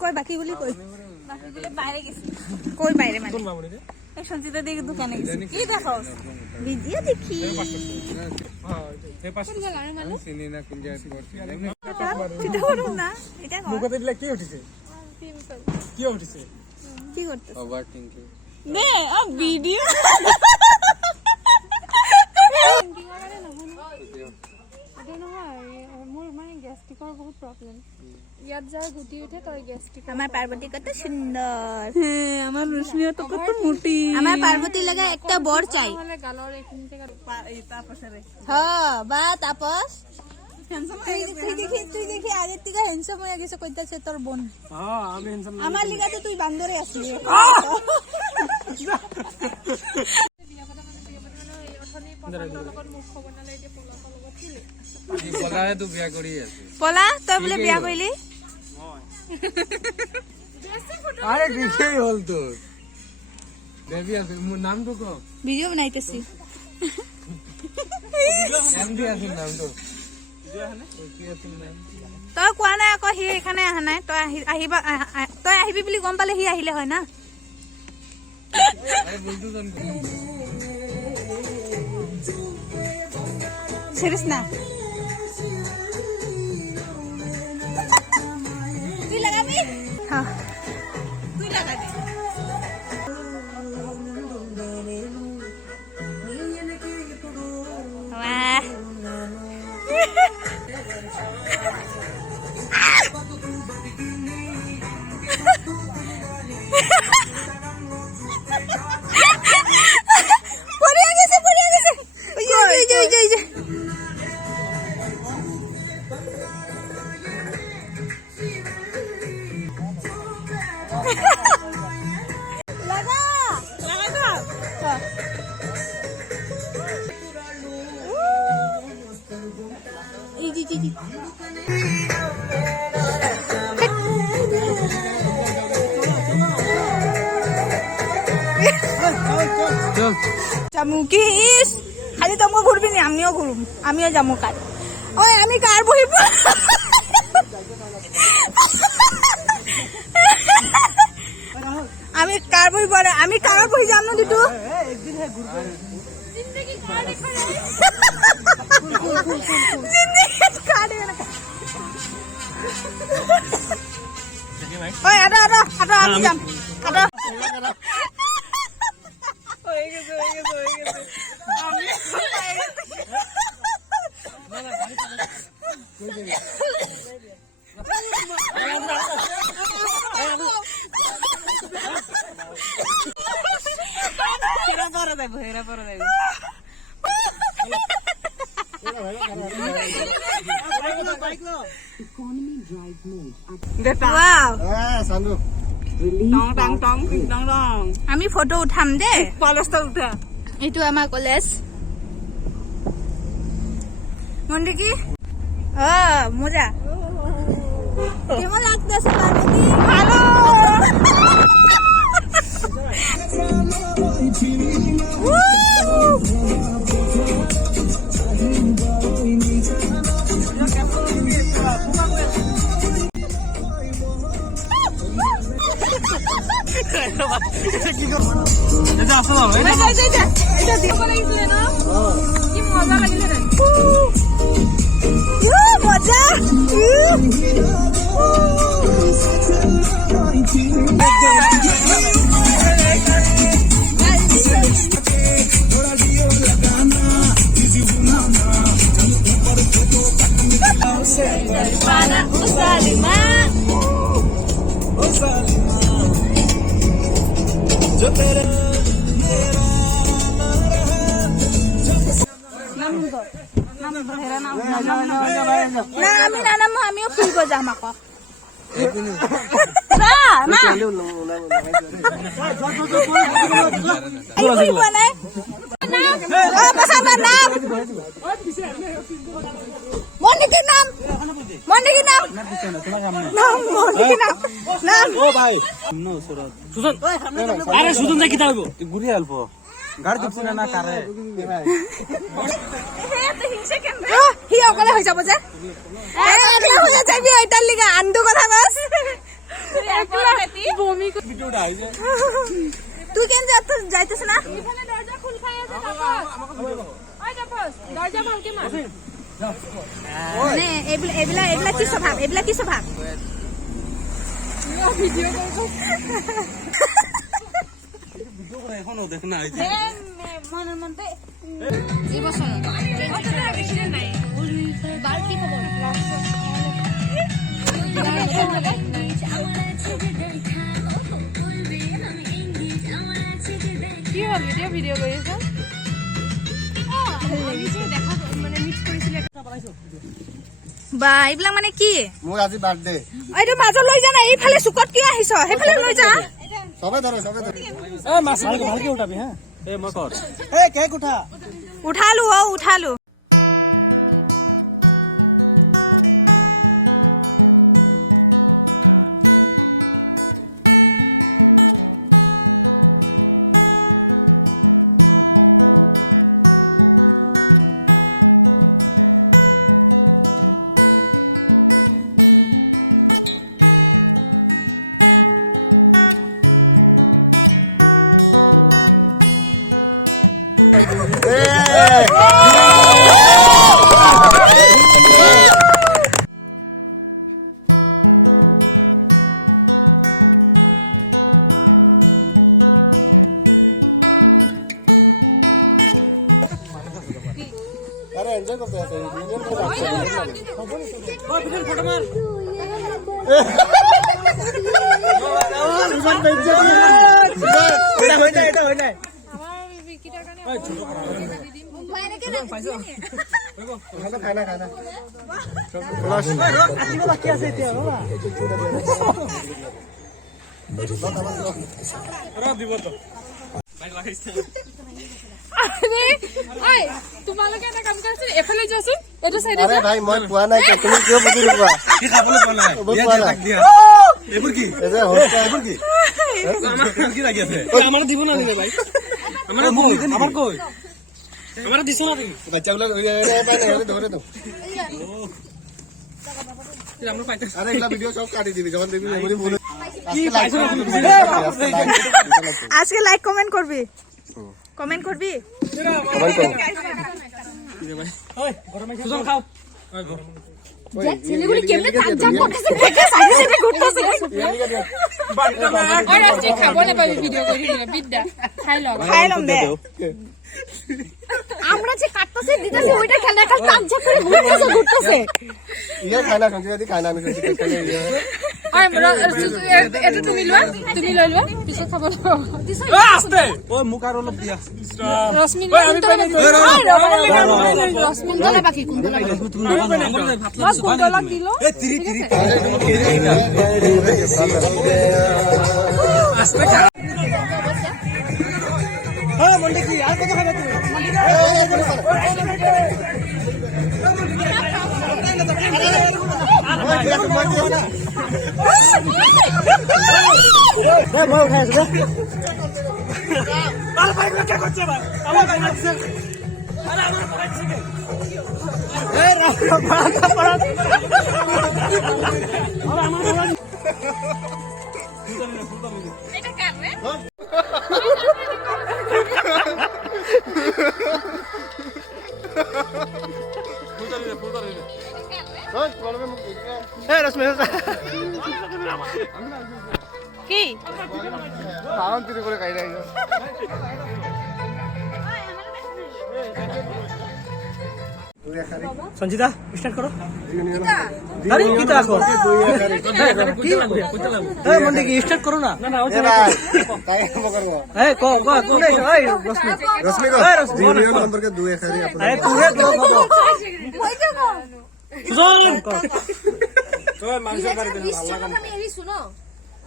কই বাকি গুলি কই বাইরে গেছি কই বাইরে মানে সঞ্চিতা দিকে দোকানে গেছি কি দেখো ভিডিও দেখি ভিডিও আমার পার্বতী কত সুন্দর আমার রুশনিয়া তো কত মোটি আমার পার্বতী লাগা একটা বর চাই হ্যাঁ বা তাপস তুই দেখি আগের থেকে হ্যান্ডসাম হয়ে গেছে কইতাছে তোর বোন আমার লিগাতে তুই বান্দরে আসলি পলা তই বোলে বিয়া কৰিলি আৰে কিসেই হল তোৰ বেবি আছে মোৰ নামটো ক ভিডিও বনাইতেছি এমডি আছে নামটো তই কোৱা নাই আকৌ সি এখানে আহা নাই তই আহিবা তই আহিবি বুলি গম পালে সি আহিলে হয় না আরে বলতো জান serius na তুই লাগাবি হ্যাঁ তুই লাগাবি বাহ পড়ে গেছে ওই লাগা জি জামুকিস খালি তোমরা ঘুরবি না আমিও ঘুরব আমিও যাবো কার ওই আমি কার বহিব আমি কার বই পড়ে আমি কার বই যাম না দুটো একদিন হে ঘুরবো জিন্দেগি কাটে করে জিন্দেগি কাটে না ওই আটা আমি যাম আটা হয়ে গেছে হেরা পরে যাইব আমি ফটো উঠাম দে কলেজটা উঠা এইটো আমার কলেজ মন্ডি কি মজা কেমন লাগতেছে পার্বতী ভালো আমিও ফুলব যাম আকৌ মন্দির নাম নাম মলি নাম ও ভাই শুনো সুরত সুজন আরে সুজন যা কিতা হইব ঘুরি আলব গাড়ি দিছ না কারে হি অকলে হৈ যাব যে অকলে হৈ যাবি এটাৰ লিগা আন্দু কথা বাস বমি ভিডিওটা আইছে তুই কেন যাইতেছ না এখানে দরজা খুল খাই আছে তাপস ওই তাপস দরজা ভালকে মার মানে এইবিলা কি স্বভাৱ এইবিলা কি স্বভাৱ ভিডিও করব ভিডিও করে এখনো দেখ না আইছে মনের মনতে এই বছর অতটা বেশি নাই বালতি খবর কি হল ভিডিও করিছ বা এইবিলাক মানে কি মোৰ আজি বাৰ্থডে এইটো মাজত লৈ যা না এইফালে চুকত কি আহিছ সেইফালে লৈ যা সবে ধৰে এ মাছ ভালকে উঠাবি হ্যাঁ এ মই কর এ কেক উঠা উঠালো উঠালো আরে এনজয় করতে আছে ও ভিডিও ফটো মার এটা হয় না আমার বিকি টাকা নে খানা আতিব বাকি আছে এতিয়া বাবা আরে দিব তো ভাই লাগাইছে আরে ওই তোমালোকে এটা কাম কৰিছ এফালে যাচোন এটা সাইডে আৰে ভাই মই কোৱা নাই তুমি কিয় বুজি নোপোৱা কি খাবলৈ কোৱা নাই কোৱা নাই এবোৰ কি এই যে হোষ্ট এবোৰ কি আমাৰ কি লাগি আছে ওই আমাৰ দিব না দিলে ভাই আমাৰ কই আমাৰ দিছ না তুমি বাচ্চাবিলাক ধরে তো আমরা পাইতে আরে এগুলা ভিডিও সব কাটি দিবি যখন দেখবি মেমরি ভুল কি পাইছ না আজকে লাইক কমেন্ট করবি কমেন্ট করবি ওই সুজন খাও ছেলেগুলি কেমনে তাজ্জব করতেছে দেখে সাইডে সাইডে ঘুরতেছে ওই আজকে খাবো না পাবি ভিডিও করি বিদ্যা খাইলাম দে আমরা যে কাটতেছে দিতেছে ওইটা খেলা কাল তাজ্জব করে ঘুরতেছে ইয়ে খানা সঞ্চিতা খানা আমি সঞ্চিতা খাই এটা তুমি লৈ লোৱা পিছত খাব আস্তে ওই মুখ আর অলপ দিয়া রসমিন রসমিন দলা বাকি কোন দলা বাস কোন দলা দিল এ তিরি তিরি আস্তে খা হ্যাঁ মন্ডে কি আর কত খাবে তুমি মই উঠাই আছো আর ভাই কে করছে ভাই আমার ভাই লাগছে আরে আমার ভাই ছিল এই রাস্তা পড়া আর আমার ভাই এটা কার রে কি সাউন্ড তিরি করে খাই রাখি সঞ্জিতা স্টার্ট করো আরে কি দেখো কি লাগবে এই মন্ডে কি স্টার্ট করো না না এ ভাই তাই করব এই কোনে এই রশ্মি রশ্মি এই রশ্মি ভিডিও সম্পর্কে দুই এখারি আপনি আরে তুই ব্লগ হবো সুজন তোর মাংস বাড়ি দিন ভালো লাগা আমি এরি শুনো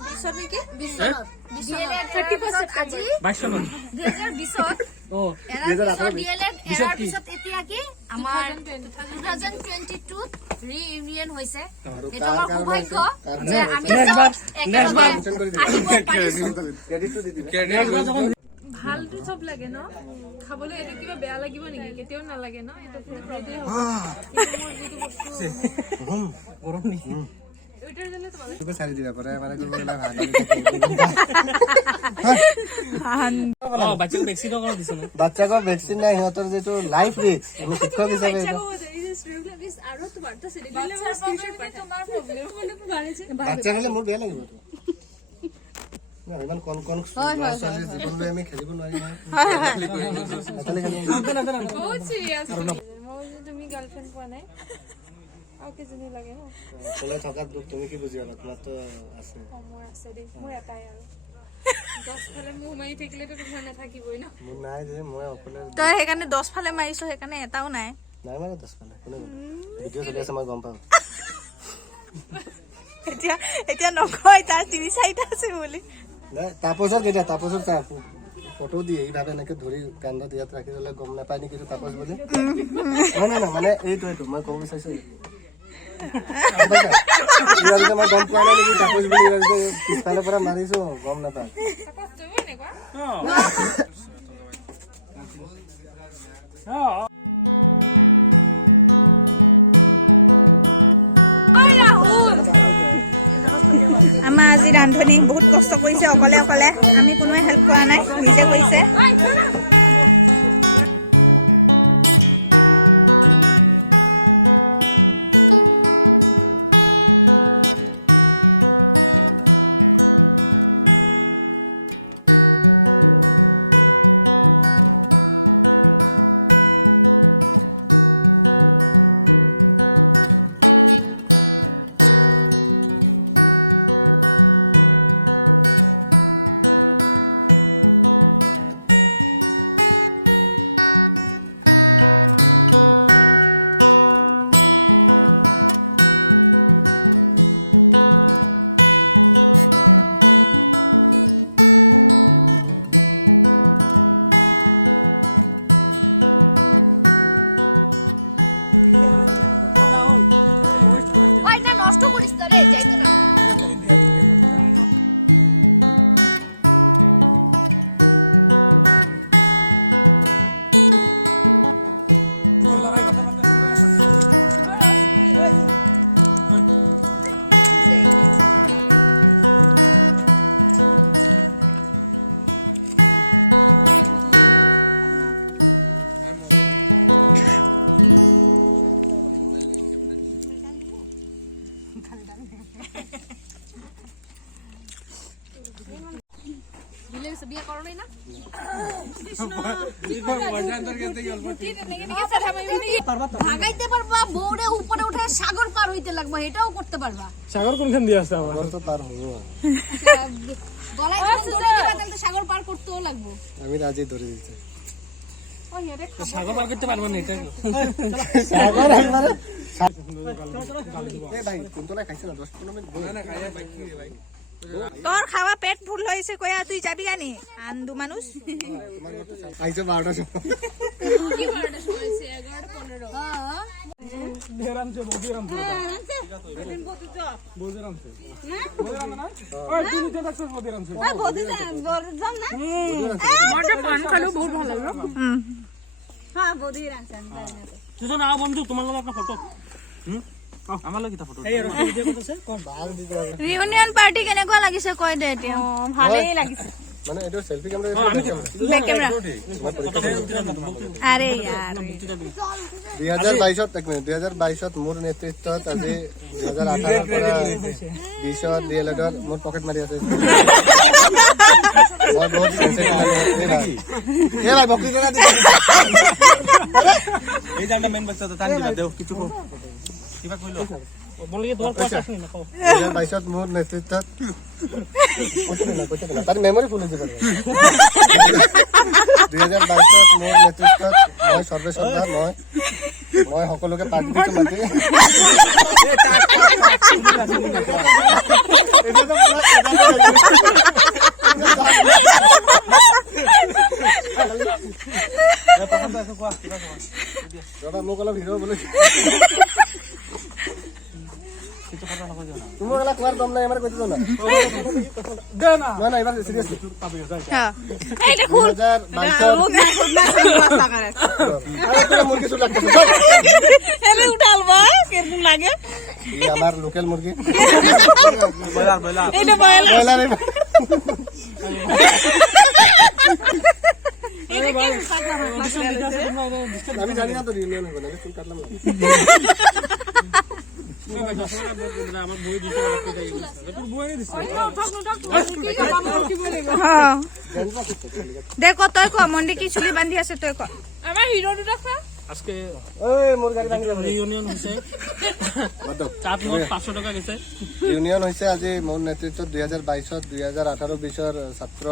বিশত নেকি? 30% আজি 22 চনত 2020 অ DLED এৰাৰ পিছত এতিয়া কি আমাৰ 2022 ৰিইউনিয়ন হৈছে এটা আমাৰ সৌভাগ্য যে আমি ভালটো চব লাগে ন খাবলৈ এইটো কিবা বেয়া লাগিব নেকি কেতিয়াও নালাগে ন এটা ফেভাৰিটে হ'ব গৰম নেকি ওইটাৰ জন্য তোমাদেৰ তোকে ছাড়ি দিবা পৰে মানে কৰব না বাচ্চাক ভ্যাকসিন কৰা দিছ না বাচ্চাক ভ্যাকসিন নাই সিহঁতৰ যেটো লাইফ ৰিস্ক আমি শিক্ষক হিচাপে আৰু তোমাৰ তো সেদিলে স্ক্ৰিনশট পাঠাই তোমাৰ প্ৰবলেম বলে বাড়িছে বাচ্চা হলে মোৰ বেয়া লাগিব তো না ইমান কোন জীৱন লৈ আমি খেলিব নোৱাৰি বহুত সিৰিয়াস মই তুমি গাৰ্লফ্ৰেন্ড পোৱা নাই আৰু কেজনী লাগে ন কলে থকা দুখ তুমি কি বুজি পালা তোমাৰ তো আছে মোৰ আছে দেই মোৰ এটাই আৰু 10 ফালে মোৰ মাৰি থাকিলেতো তোমাৰ নাথাকিবই ন মোৰ নাই যে মই অকলে তই সেইকাৰণে 10 ফালে মাৰিছো সেইকাৰণে এটাও নাই নাই মানে 10 ফালে কোনে ভিডিঅ' চলি আছে মই গম পাওঁ এতিয়া নকয় তাৰ 3-4টা আছে বুলি নাই তাপছৰ কেতিয়া তাপছৰ চাপ ফটো দিয়ে এইভাবে এনেকে ধৰি কান্দত ইয়াত ৰাখি দিলে গম নাপায় নেকি তাপছ বুলি নাই মানে এইটো মই ক'ব বিচাৰিছো ইয়াৰ মই গম পোৱা নাই নেকি তাপছ বুলি পিছফালৰ পৰা মাৰিছো গম নাপায় আমাৰ আজি ৰান্ধনী বহুত কষ্ট কৰিছে অকলে অকলে আমি কোনোৱে হেল্প কৰা নাই নিজে কৰিছে ওই না নষ্ট করিস না রে যাইতো না বিয়ে করো না ভাগাইতে পারবা বউরে উপরে উঠে সাগর পার হইতে লাগবে এটাও করতে পারবা সাগর কোনখান দিয়ে আছে আমার তো পার হবো গলায় তাহলে সাগর পার করতেও লাগবে আমি রাজি ধরে দিতে সাগর পার করতে পারবো না এটা সাগর একবারে এ ভাই কুন্তলা খাইছ না 10-15 মিনিট না খাইয়া বাইক রে ভাই তোর খাওয়া পেট ফুল হয়েছে কয়া তুই যাবি গানি আন্দু মানুষ আইছো 12টা সময় কি 12টা সময় 11:15 হ্যাঁ বেরাম যে বদিরাম বদিরাম না ওই তুমি যে ডাক্তার বদিরাম ছে বদিরাম না মজা পান খালো বহুত ভালো লাগলো হ্যাঁ বদিরাম তুই তো না বন্ধু তোমার লগে একটা ফটো আমার লগে এটা ফটো এই আর ভিডিও করতেছে কোন ভাগ দিতে হবে রিউনিয়ন পার্টি কেনেকুৱা লাগিছে কয় দে এতিয়া ভালেই লাগিছে মানে এটা সেলফি ক্যামেৰা ব্যাক ক্যামেৰা আৰে यार 2022 এক মিনিট 2022 মোৰ নেতৃত্বত আজি 2018 পৰা 20 ডিএলএডৰ মোৰ পকেট মাৰি আছে মই বহুত সেনসিটিভ এ ভাই বকৰি কৰা দি এই জানটা মেইন বাচ্চা তো টান দিবা দেও কিছু কিবা কইলো বললি তোমার কথা শুনি না কও 2022 মোৰ নেতৃত্বত তাৰ মেমৰি ফুল হইতে পাৰে 2022 মোৰ নেতৃত্বত মই সৰ্বশ্ৰদ্ধা মই সকলোকে পাৰ্টি দিছো মাতি এটা তো মোক অলপ হিৰ' বোলে তুমি অলপ কোৱাৰ দম নাই আমাৰ কৈছো না নাই নাই এবাৰ চিৰিয়াছলি 2022 মুরগি চুল লাগতেছে আমার লোকাল মুরগি ব্রয়লার আমি জানি না তো রিউনিয়ন হবে না চুল কাটলাম না দেখো তই ক মন্দিৰ কি চুলি বান্ধি আছে তই ক আমাৰ হিৰো দুটা খা আজকে ওই মোৰ গাড়ি ভাঙি যাবে ইউনিয়ন হৈছে তাত মোৰ 500 টকা গৈছে ইউনিয়ন হৈছে আজি মোৰ নেতৃত্বত 2022 2018-20 ছাত্ৰ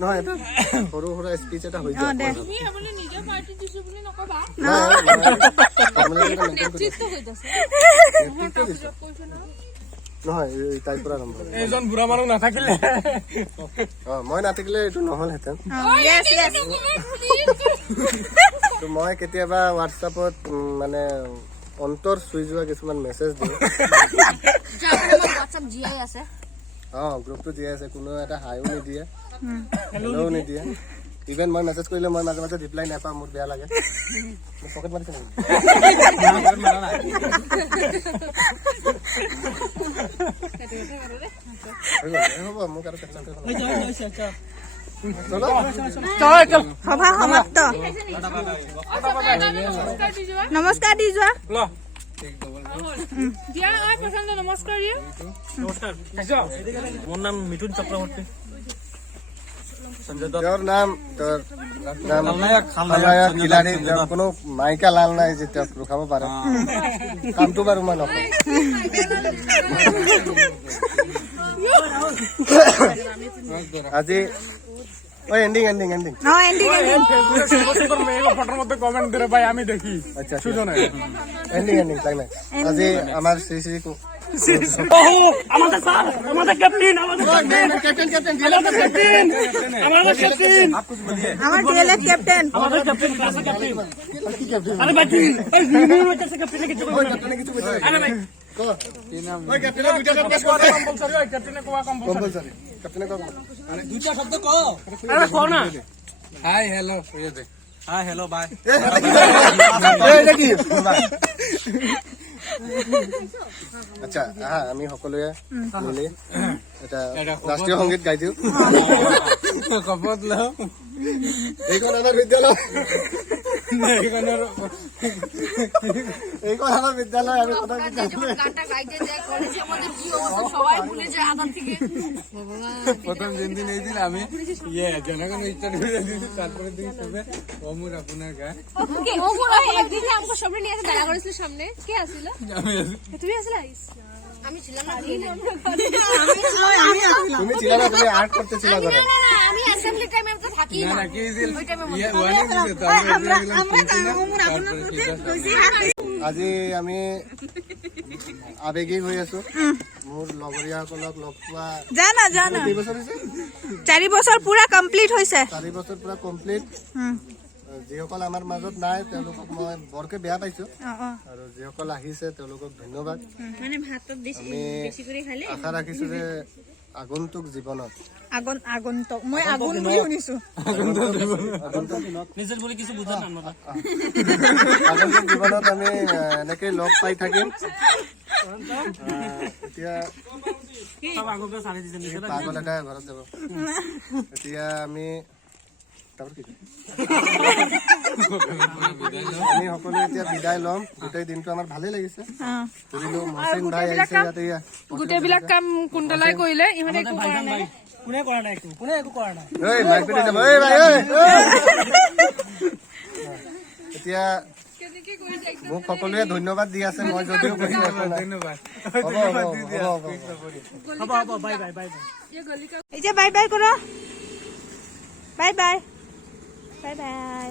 নহয় এটা সৰু সৰু স্পিচ এটা হৈ যায় তুমি আপুনি নিজে পাৰ্টি দিছো বুলি নকবা নহয় তাইৰ পৰা আৰম্ভ এজন বুঢ়া মানুহ নাথাকিলে মই নাথাকিলে এইটো নহ'লহেঁতেন মই কেতিয়াবা হোৱাটছআপত মানে অন্তৰ চুই যোৱা কিছুমান মেছেজ দিওঁ গ্ৰুপটো জীয়াই আছে কোনো এটা হাইও নিদিয়ে হেল্ল'ও নিদিয়ে ইভেন মই মেছেজ কৰিলে মই মাজে মাজে ৰিপ্লাই নাপাওঁ মোৰ বেয়া লাগে পকেট মাৰিছে হ'ব মোক আৰু সভা সমাপ্ত নমস্কাৰ দি যোৱা নমস্কাৰ মোৰ নাম মিথুন চক্ৰৱৰ্তী তেওঁৰ নাম খালনায়ক খিলাড়ী কোনো মাইকা লাল নাই যে তেওঁক ৰখাব পাৰে কামটো বাৰু মই নকৰোঁ আজি এন্ডিং আচ্ছা এন্ডিং ক্লাইম্যাক্স আজি আমার শ্রী শ্রী আমাদের ক্যাপ্টেন আমার ডিএলএফ ক্যাপ্টেন আরে ভাই ইউনিয়ন হইতাছে ক্যাপ্টেন কিছু আরে ভাই ওই ক্যাপ্টেন দুইটা পেশ করতে কম্পালসরি ওই ক্যাপ্টেনে কোয়া কম্পালসরি ক্যাপ্টেনে কো আরে দুইটা শব্দ কো আরে কো না হাই হ্যালো কইয়া দে হাই হ্যালো বাই এটা কি আচ্ছা আমি সকলোৱে মিলি এটা ৰাষ্ট্ৰীয় সংগীত গাই দিওঁ কপত ল এইখন আমাৰ বিদ্যালয় এইখন আমার বিদ্যালয় আমি প্রথম যেদিন এই দিন আমি জনগণ ইচ্ছা দিয়েছি তারপরে দিন সবে অমুর আপনার গায়ে সামনে কে আসছিল আমি তুমি আসলে আমি ছিলাম না তুমি ছিল না তুমি আর্ট করতেছিল ঘরে আমি অ্যাসেম্বলি টাইমে তো থাকি না না কি দিল ওয়ানি দিল আজি আমি আবেগিক হৈ আছো মোৰ লগৰীয়াসকলক লগ পোৱা জানা 4 বছৰ পুৰা কমপ্লিট হৈছে 4 বছৰ পুৰা কমপ্লিট যিসকল আমাৰ মাজত নাই তেওঁলোকক মই বৰকে বেয়া পাইছো আৰু যিসকল আহিছে তেওঁলোকক ধন্যবাদ মানে ভাতত বেছি কৰি খালে আশা ৰাখিছো যে আগন্তুক জীৱনত আগন্তুক মই আগুন বুলি শুনিছো নিজেৰ বলে কিছু বুঝা না আগন্তুক জীৱনত আমি এনেকে লগ পাই থাকিম এতিয়া সব আগকে সাৰি দিছেন পাগল এটা ঘৰত যাব এতিয়া আমি আমি সকলোৱে এতিয়া বিদায় ল'ম গোটেই দিনটো আমাৰ ভালেই লাগিছে বুজিলো মহচিন ভাই আহিছে ইয়াতে গোটেইবিলাক কাম কুন্তলাই কৰিলে ইহঁতে একো কৰা নাই কোনে কৰা নাই কোনে একো কৰা নাই এই মাইক পিটি যাব এই ভাই ঐ এতিয়া মোক সকলোৱে ধন্যবাদ দি আছে মই যদিও কৈছো একো নাই। ধন্যবাদ হ'ব, হ'ব, হ'ব, হ'ব, হ'ব। হ'ব বাই বাই বাই বাই এই যে বাই বাই করো বাই বাই বাই বাই